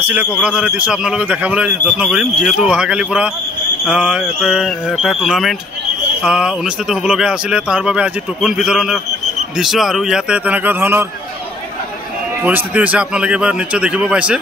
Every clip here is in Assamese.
আছিলে কোকৰাঝাৰৰ দৃশ্য আপোনালোকক দেখাবলৈ যত্ন কৰিম। যিহেতু অহাকালিৰ পৰা এটা টুৰ্ণামেণ্ট অনুষ্ঠিত হ'বলগীয়া আছিলে, তাৰ বাবে আজি টোকন বিতৰণৰ দৃশ্য আৰু ইয়াতে তেনেকুৱা ধৰণৰ পৰিস্থিতি হৈছে আপোনালোকে এবাৰ নিশ্চয় দেখিব পাইছে।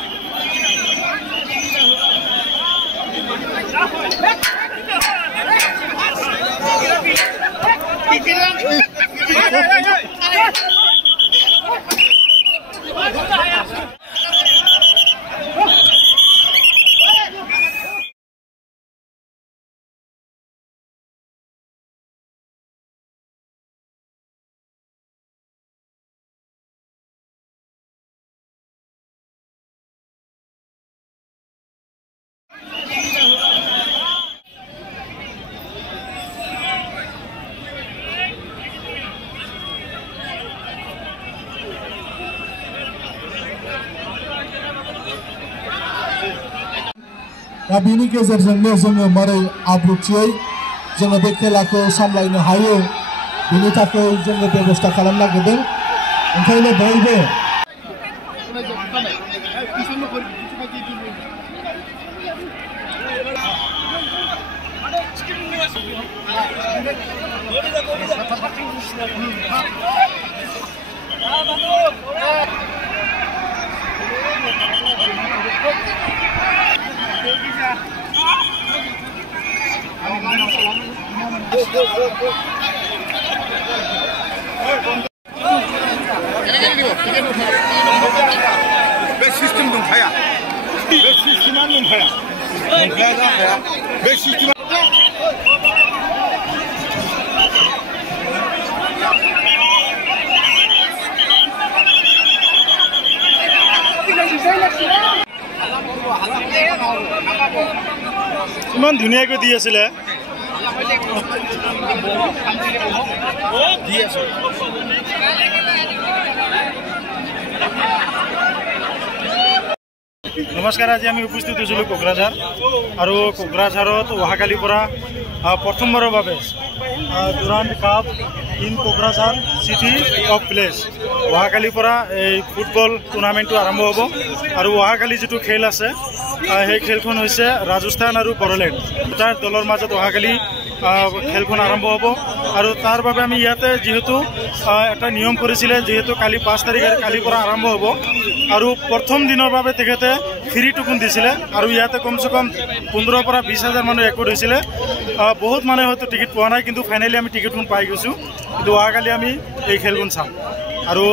दा बिनि गेजेरजोंनो जोङो मारै आब्रुथियै जोङो बे खेलाखौ सामलायनो हायो बिनि थाखाय जोङो बेबस्था खालामनो नागिरदों। ओंखायनो बयबो बे सिस्टेम दंखाया, बे सिस्टेमानो दंखाया, बे सिस्टेमा ইমান ধুনীয়াকৈ দি আছিলে। নমস্কাৰ, আজি আমি উপস্থিত হৈছিলোঁ কোকৰাঝাৰ আৰু কোকৰাঝাৰত অহাকালিৰ পৰা প্ৰথমবাৰৰ বাবে Durand cup in Kokrajhar city of প্লেচ অহাকালিৰ পৰা এই ফুটবল টুৰ্ণামেণ্টটো আৰম্ভ হ'ব। আৰু অহাকালি যিটো খেল আছে সেই খেলখন হৈছে ৰাজস্থান আৰু বড়োলেণ্ড দুটা দলৰ মাজত অহাকালি খেলখন আৰম্ভ হ'ব। আৰু তাৰ বাবে আমি ইয়াতে যিহেতু এটা নিয়ম কৰিছিলে, যিহেতু কালি 5 তাৰিখে কালিৰ পৰা আৰম্ভ হ'ব আৰু প্ৰথম দিনৰ বাবে তেখেতে ফ্ৰী টোকন দিছিলে আৰু ইয়াতে কমচে কম 15,000 পৰা 20,000 মানুহ একগোট হৈছিলে। বহুত মানুহে হয়তো টিকেট পোৱা নাই, কিন্তু ফাইনেলি আমি টিকেটখন পাই গৈছোঁ। কিন্তু অহাকালি আমি এই খেলখন চাম আৰু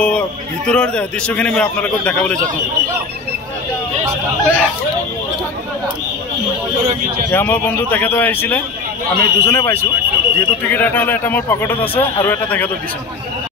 ভিতৰৰ দৃশ্যখিনি মই আপোনালোকক দেখাবলৈ যত্ন কৰিম। এয়া মোৰ বন্ধু, তেখেতো আহিছিলে, আমি দুজনে পাইছোঁ। যিহেতু টিকেট এটা হ'লে এটা মোৰ পকেটত আছে আৰু এটা তেখেতক দিছোঁ।